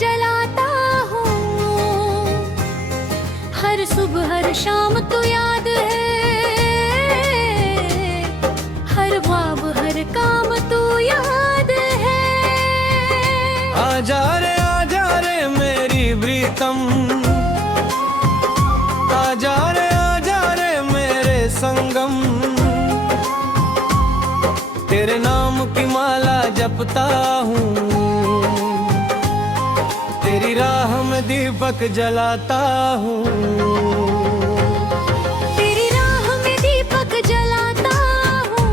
जलाता हूँ। हर सुबह हर शाम तो याद है, हर ख्वाब हर काम तो याद है। आजा रे मेरी प्रीतम, आजा रे मेरे संगम। तेरे नाम की माला जपता हूँ, तेरी राह में दीपक जलाता हूँ। तेरी राह में दीपक जलाता हूँ।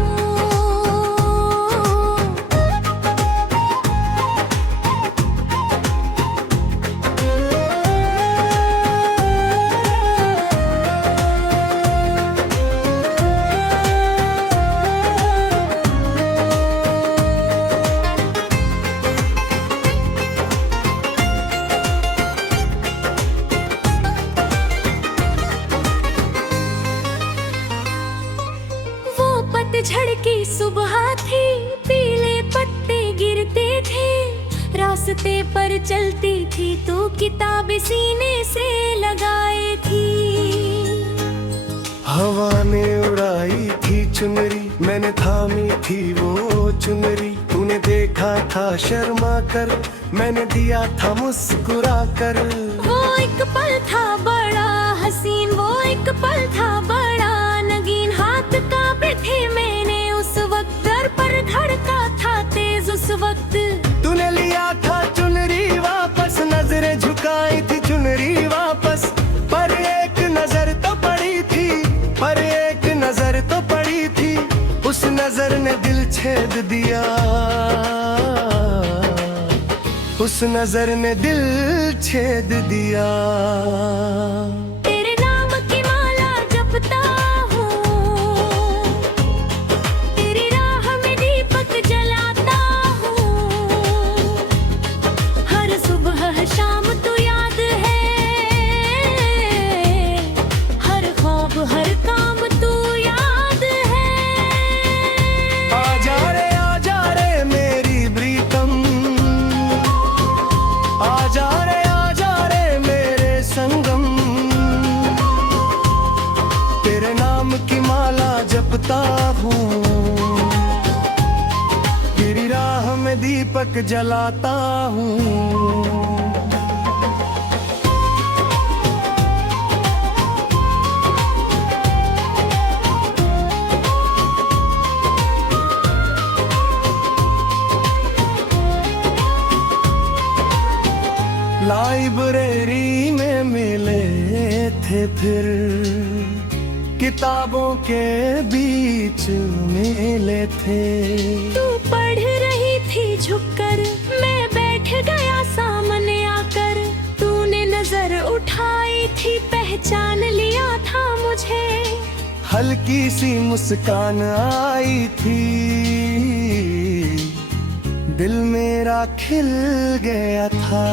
पतझड़ की सुबह थी, पीले पत्ते गिरते थे, रास्ते पर चलती थी तो किताब सीने से लगाए थी। हवा ने उड़ाई थी चुनरी, मैंने थामी थी वो चुनरी। तूने देखा था शर्मा कर, मैंने दिया था मुस्कुरा कर। वो एक पल था बड़ा हसीन, वो एक पल था बड़ा नगीन। हाथ कांपे थे मैंने उस वक्त, दर पर धड़का था तेज उस वक्त। तूने लिया था चुनरी वापस, नजरें झुकाई थी चुनरी वापस। पर एक नजर तो पड़ी थी, पर एक नजर तो पड़ी थी। उस नजर ने दिल छेद दिया, उस नजर ने दिल छेद दिया। तेरे नाम की माला जपता हूँ, तेरी राह में दीपक जलाता हूँ। हर सुबह हर शाम तो याद है, हर ख्वाब हर काम तो याद है। आजा रे मेरी प्रीतम, आजा रे मेरे संगम। तेरे नाम की माला जपता हूँ, तेरी राह में दीपक जलाता हूँ। लाइब्रेरी में मिले थे फिर, किताबों के बीच मिले थे। तू पढ़ रही थी झुककर, मैं बैठ गया सामने आकर। तूने नजर उठाई थी, पहचान लिया था मुझे। हल्की सी मुस्कान आई थी, दिल मेरा खिल गया था।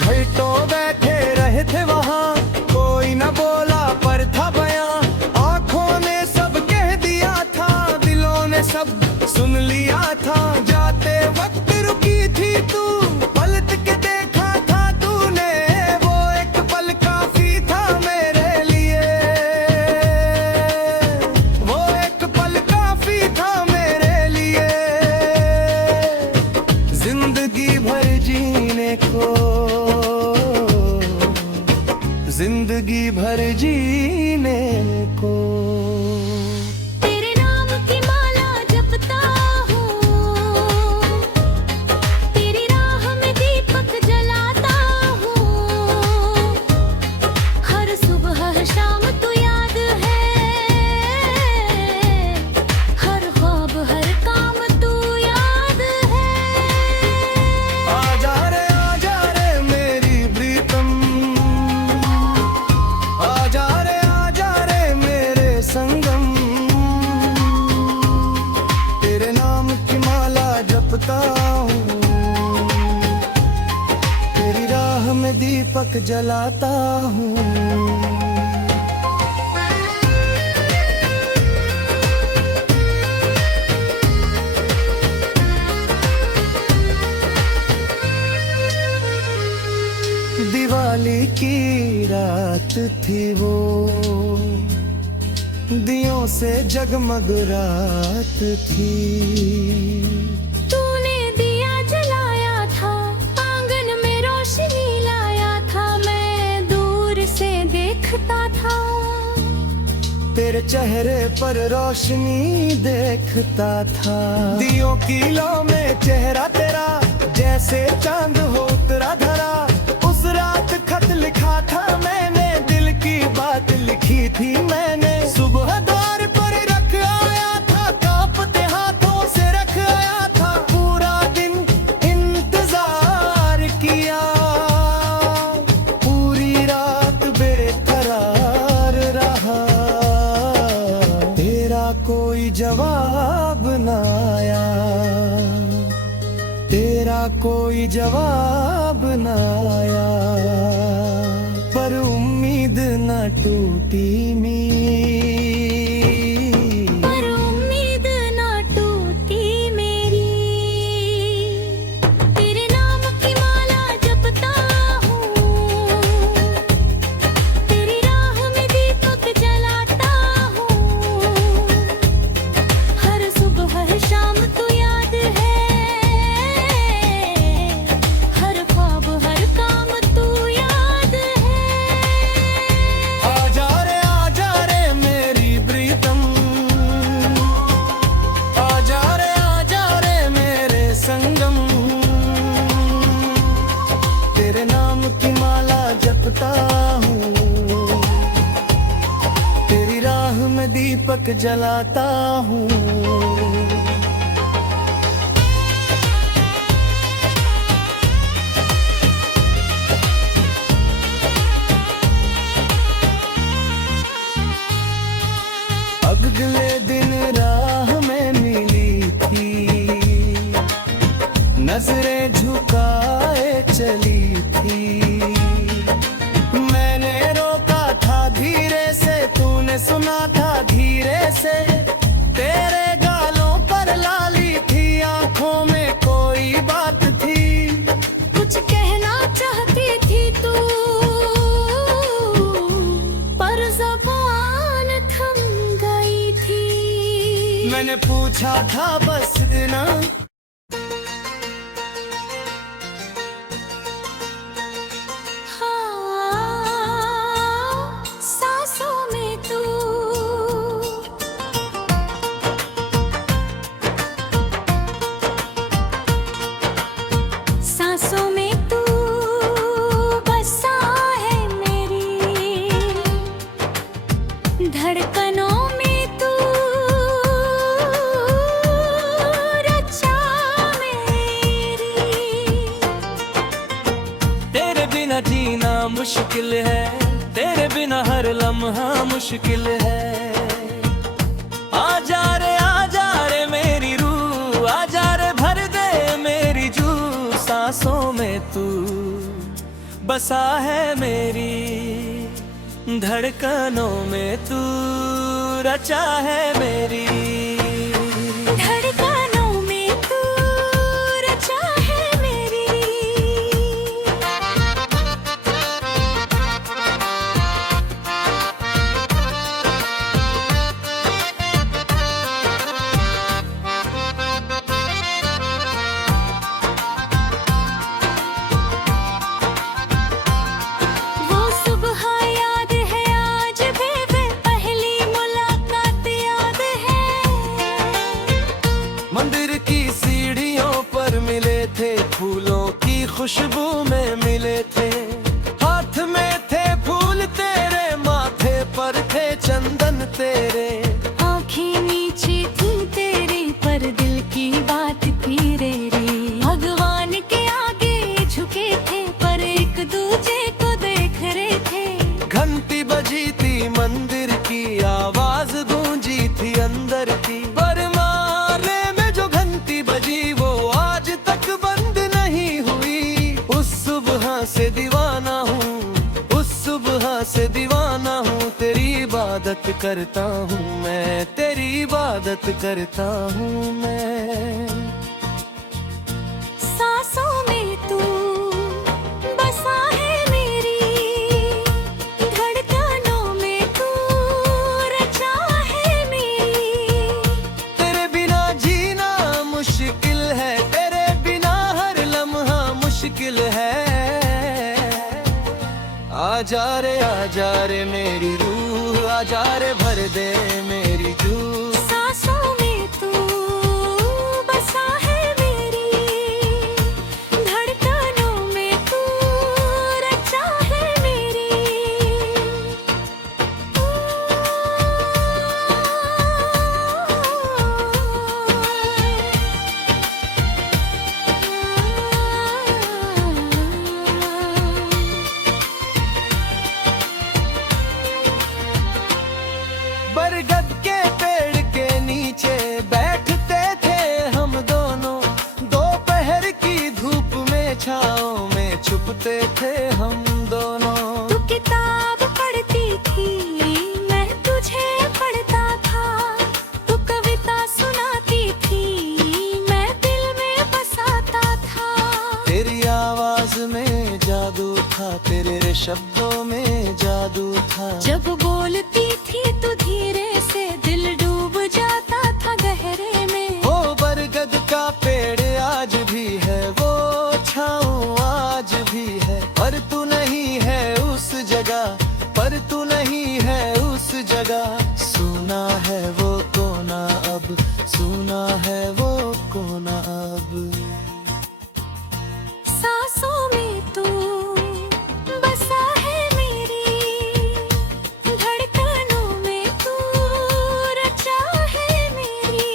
घंटों बैठे रहे थे वहाँ, कोई न बोला पर था बयां। आँखों ने सब कह दिया था, दिलों ने सब सुन लिया था। जाते वक्त रुकी थी तू, पलट के देखा था तूने। वो एक पल काफी था मेरे लिए, वो एक पल काफी था मेरे लिए। जिंदगी भर जीने को, जिंदगी भर जीने को। तेरे नाम की माला जपता हूँ, तेरी राह में दीपक जलाता हूँ। हर सुबह हर शाम तो याद है, हर ख्वाब हर काम तो याद है। आजा रे मेरी प्रीतम, आजा रे मेरे संगम। तेरे नाम की माला जपता हूँ, तेरी राह में दीपक जलाता हूँ। दिवाली की रात थी वो, दियों से जगमग रात थी। तूने दिया जलाया था, आंगन में रोशनी लाया था, मैं दूर से देखता था। तेरे चेहरे पर रोशनी देखता था, दियों की लौ में चेहरा तेरा, जैसे चांद हो उतरा धरा। उस रात खत लिखा था मैंने, दिल की बात लिखी थी मैंने। सुबह द्वार पर रख आया था, कांपते हाथों से रख आया था। पूरा दिन इंतजार किया, पूरी रात बेकरार रहा। तेरा कोई जवाब न आया, तेरा कोई जवाब न आया, पर उम्मीद न टूटी मेरी, पर उम्मीद ना टूटी मेरी। तेरे नाम की माला जपता हूँ, तेरी राह में दीपक जलाता हूँ। हर सुबह हर शाम तू याद है, हर ख्वाब हर काम तू याद है। आजा रे मेरी प्रीतम, आजा रे मेरे संगम। तेरे नाम की माला जपता हूँ, तेरी राह में दीपक जलाता हूँ। अगले दिन राह में मिली थी, नजरें झुकाए चली थी। मैंने रोका था धीरे से, तूने सुना था धीरे से। तेरे गालों पर लाली थी, आंखों में कोई बात थी। कुछ कहना चाहती थी तू, पर ज़बान थम गई थी। मैंने पूछा था बस ना, हाँ, सांसों में तू, सांसों में तू बसा है मेरी, धड़कनों में तू रचा मेरी। तेरे बिना जीना मुश्किल है, तेरे बिना हर लम्हा मुश्किल है। आजा रे मेरी रूह, आजा रे भर दे मेरी जू। सांसों में तू बसा है मेरी, धड़कनों में तू रचा है मेरी। धड़कनों में तू रचा है मेरी। वो सुबह याद है आज भी, वे पहली मुलाकात याद है। मंदिर की सीढ़ियों पर मिले थे, फूलों की खुशबू में मिले थे। हाथ में थे फूल तेरे, माथे पर थे चंदन तेरे। आँखें नीचे थी तेरी, पर दिल की बात थी रे रे। भगवान के आगे झुके थे, पर एक दूजे को देख रहे थे। घंटी बजी थी मंदिर की, आवाज गूंजी थी अंदर की। पर माले में जो घंटी बजी वो आज तक बंद नहीं हुई। उस सुबह से दीवाना हूँ, उस सुबह से दीवाना हूँ। तेरी इबादत करता हूँ मैं, तेरी इबादत करता हूँ मैं। सांसों में तू बसा है मेरी, मुश्किल है, तेरे बिना हर लम्हा मुश्किल है। आजा रे मेरी रूह, आजा रे भर दे मेरी जूह। सांसों में तू बसा है मेरी, धड़कनों में तू रचा है मेरी। बरगद के पेड़ के नीचे बैठते थे हम दोनों, दोपहर की धूप में छाँव में छुपते थे हम दोनों। तू किताब पढ़ती थी, मैं तुझे पढ़ता था। तू कविता सुनाती थी, मैं दिल में बसाता था। तेरी आवाज में जादू था, तेरे शब्दों में जादू था। जब बोलती थी तू धीरे से, दिल डूब जाता था गहरे में। वो बरगद का पेड़ आज भी है, वो छाँव आज भी है, पर तू नहीं है उस जगह, पर तू नहीं है उस जगह। सुना है वो कोना अब, सुना है वो कोना अब। सांसों में तू बसा है मेरी, धड़कनों में तू रचा है मेरी।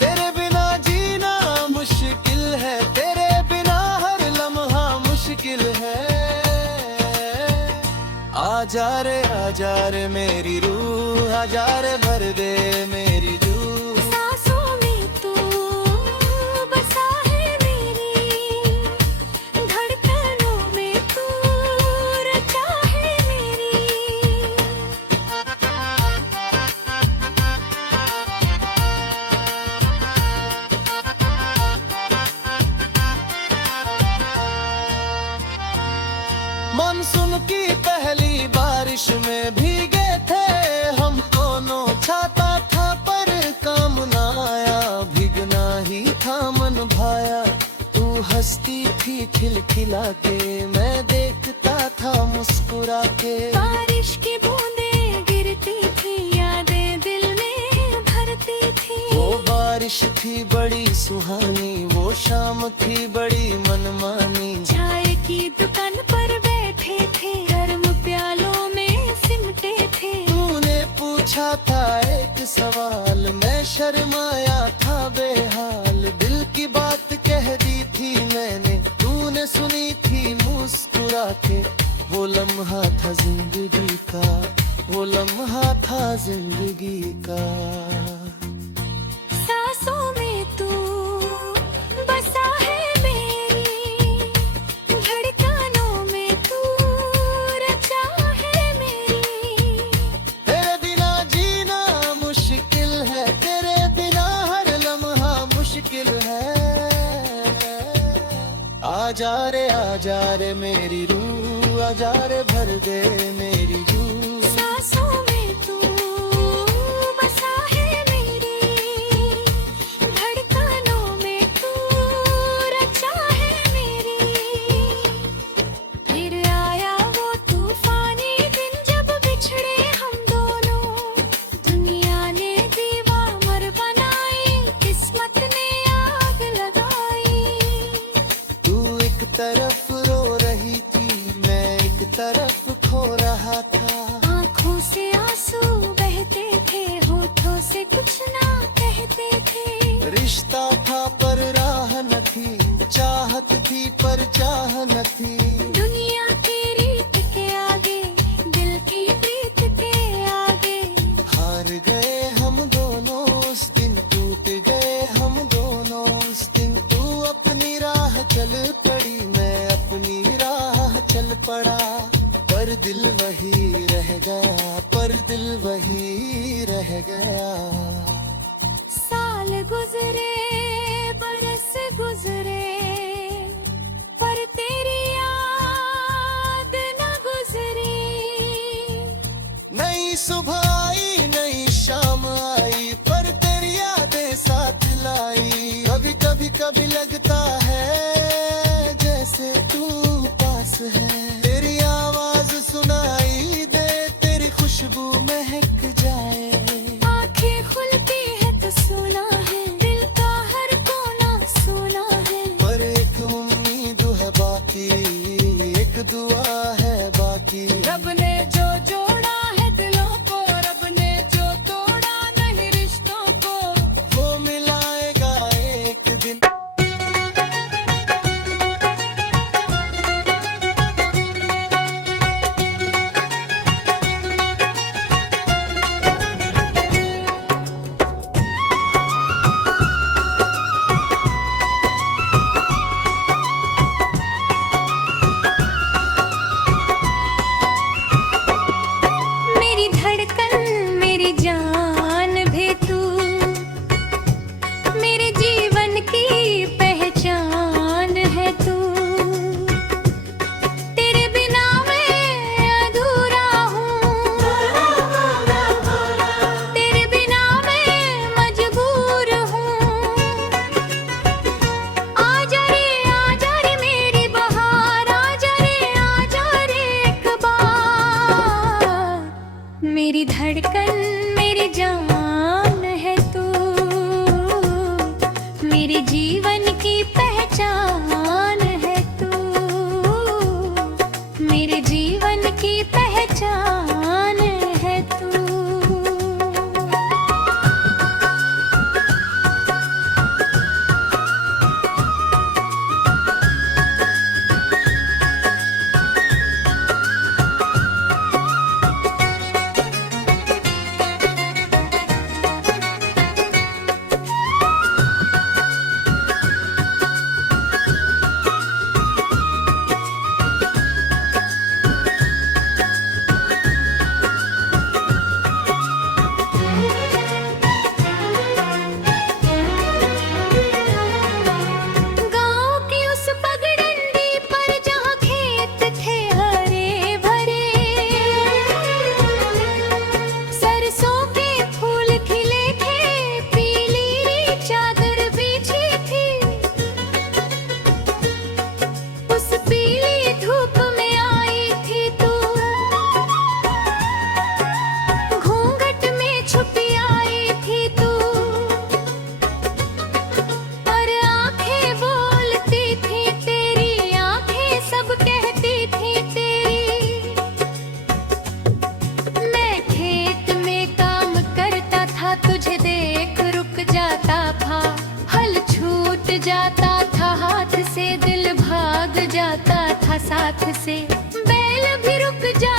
तेरे बिना जीना मुश्किल है, तेरे बिना हर लम्हा मुश्किल है। आजा रे मेरी रूह, आजा रे भर दे मेरी जूह। सांसों में तू बसा है मेरी, धड़कनों में तू रचा है मेरी। मानसून की पहली बारिश में भीगे थे हम दोनों। छाता था पर काम ना आया, भीगना ही था मन भाया। तू हंसती थी खिलखिला के, मैं देखता था मुस्कुरा के। बारिश की बूंदें गिरती थी, यादें दिल में भरती थी। वो बारिश थी बड़ी सुहानी, वो शाम थी बड़ी मनमानी। चाय की दुकान पर बैठे थे, गर्म प्यालों में सिमटे थे। तूने पूछा था एक सवाल, मैं शर्माया था बेहाल। दिल की बात कह दी थी मैंने, तूने सुनी थी मुस्कुरा के। वो लम्हा था जिंदगी का, वो लम्हा था जिंदगी का। सांसों में तू बसा है मेरी, धड़कनों में तू रचा है मेरी। तेरे बिना जीना मुश्किल है, तेरे बिना हर लम्हा मुश्किल है। आजा रे मेरी रूह, आजा रे भर दे मेरी जूह। सांसों में तू बसा है मेरी, धड़कनों में तू रचा है मेरी। फिर आया वो तूफानी दिन, जब बिछड़े हम दोनों। दुनिया ने दीवार बनाई, किस्मत ने आग लगाई। तू एक तरफ रो रही थी, मैं एक तरफ खो रहा था। आँखों से आंसू बहते थे, होठों से कुछ ना कहते थे। रिश्ता था पर राह न थी, चाहत थी पर चाह न थी। दुनिया की रीत के आगे, दिल की प्रीत के आगे। हार गए हम दोनों उस दिन, टूट गए हम दोनों उस दिन। तू अपनी राह चल पड़ी, मैं अपनी राह चल पड़ा। पर दिल वही रह गया, पर दिल वही रह गया। साल गुजरे, बरस गुजरे, पर तेरी याद न गुजरी। नई सुबह आई, नई शाम आई, पर तेरी यादें साथ लाई। पहचान है तू, मेरे जीवन की पहचान है तू। जाता था हाथ से, दिल भाग जाता था साथ से, बैल भी रुक जा